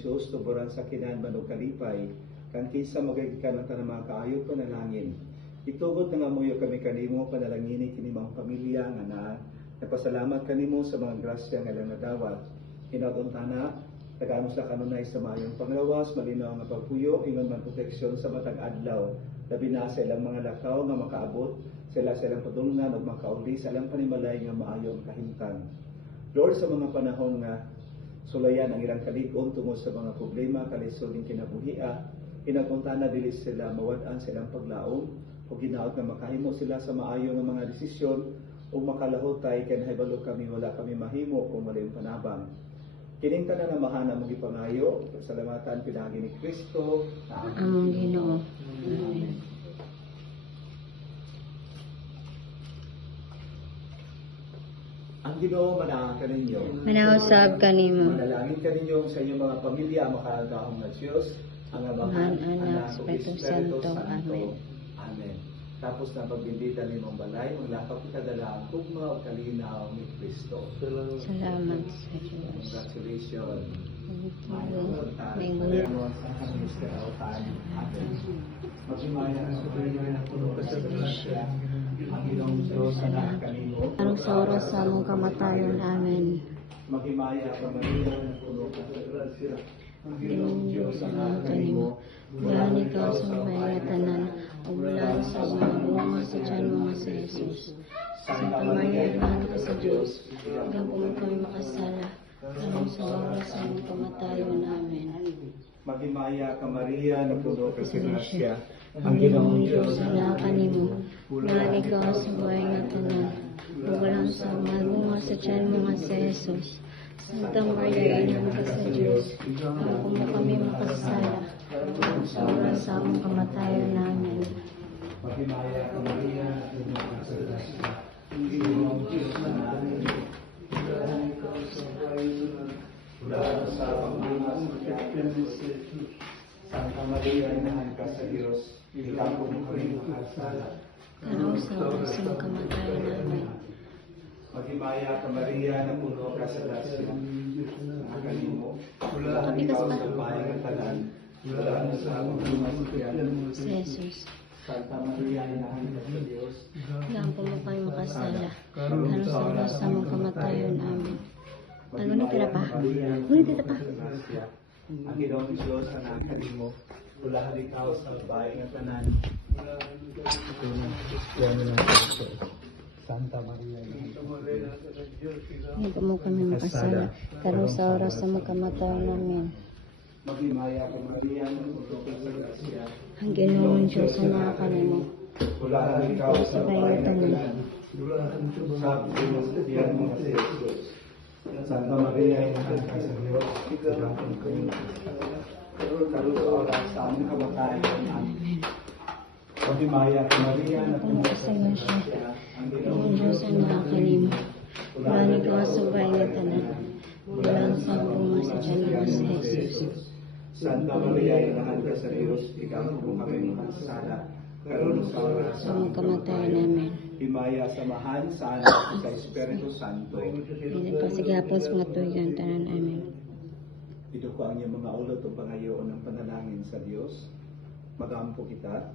Diyos, tuburan sa kinahanglan o kalipay, kan kinsa magagikan ang tanang mga kaayo panalangin. Itugod na nga muyo kami kanimo, panalangini kinimang pamilya nga na nagpasalamat kanimo sa mga grasya nga lang nadawat. Hinatuntana, tagaano sa kanunay sa mayong panglawas, malinaw nga pagpuyo, ingon man proteksyon sa matag adlaw. Labi na sa ilang mga lakaw nga makaabot, sila silang padulungan o makauli sa ilang panimalay nga maayo ang kahimtang. Lord, sa mga panahon nga sulayan ang ilang kalig-on tungod sa mga problema kalisod ng kinabuhia, inaguntana dili sila mawad-an sa ilang paglaom o ginaot nga makahimo sila sa maayo nga mga desisyon o makalahutay kay nahibalo kami wala kami mahimo kung wala yung panabang. Kining tanan na mahana mong ipangayo, salamatan pinagi ni Kristo. Among Ginoo. Ang Ginoo manahan kaninyo. Manausab kanimo. Manalangin kaninyo sa inyong mga pamilya makagahom na Diyos, ang Amahan, Anak, ug Espiritu Santo. Amen. Amen. Tapos na pagbindita ni mong balay, maglakaw kita dala ang tugma o kalinaw ni Kristo. Salamat sa Diyos. Congratulations. Minguli. Magsimaya ang superior na puno sa grasya, ang Ginoong Diyos na kanino. Anong sa oras sa among kamatayon. Amen. Maghimaya ka Maria na puno sa grasya, ang Ginoong Diyos na kanino. Bulan ikaw sa bahay nga tanan, o bulan sa mga bunga sa tiyan mo nga si Jesus. Santa Maria, Ina ka sa Diyos, hanggang po kami makasala, anong sa oras sa among kamatayon. Amen. Maghimaya ka Maria na puno sa grasya, Ang Ginoong Diyos na kanimo, bulan ikaw sa bahay nga tanan, o bulan sa mga bunga sa tiyan mo nga si Jesus. Santa Maria, Ina ka sa Diyos, hanggang po kami makasala, anong sa oras sa among kamatayon. Amen. Maghimaya ka Maria na puno sa grasya, ang Ginoong Diyos na kanino. Bulan ikaw sa bahay nga tanan, bulan sa pagbunga sa tiyan mo si Jesus. Santa Maria, inahan ka sa Diyos, ilapo mo kami makasala. Anong sa oras sa among kamatayon. Amen. Maghimaya ka Maria na puno ka sa grasya, ang kanimo. Bulan Kapikas ikaw ba? sa bahay nga tanan, bulan sa pagbunga sa tiyan mo Si Jesus. Santa Maria, inahan ka sa Diyos. Hanggang po kayo makasala, anong sa oras sa among kamatayon. Amen. Ngunit tira pa. Ngunit tira pa. Ang Ginoong Diyos na nakanimo, ulahan ikaw sa bahay ng tanan. Santa Maria. Hindi po kami makasala, anong sa oras sa among kamatayon. Amen. Maghimaya ka Maria, nagputok ka sa grasya. Ang Ginoong Diyos na kanimo, Ulahan ikaw sa bahay ng tanan. Sa pinagsabihan mo si Jesus. Santa Maria, inahan ka sa Diyos. Ilapan ko yung karoon sa oras sa aming kamatayan. Amen. Maghimaya ka Maria, nagputok ka sa grasya. Ang Ginoong Diyos na kanimo, bulan ikaw sa bahay nga tanan, bulan sa bunga sa tiyan mo si Jesus. Santa Maria, inahan ka sa Diyos, ikaw kung kami makasala, karoon sa oras Sa among kamatayon. Amen. himaya samahan sa anak at sa Espiritu Santo. Hindi pa sige hapon sa mga tuwigan tanan. Amen. Ito ko ang iyong mga ulot o pangayoon ng panalangin sa Diyos. Magampo kita.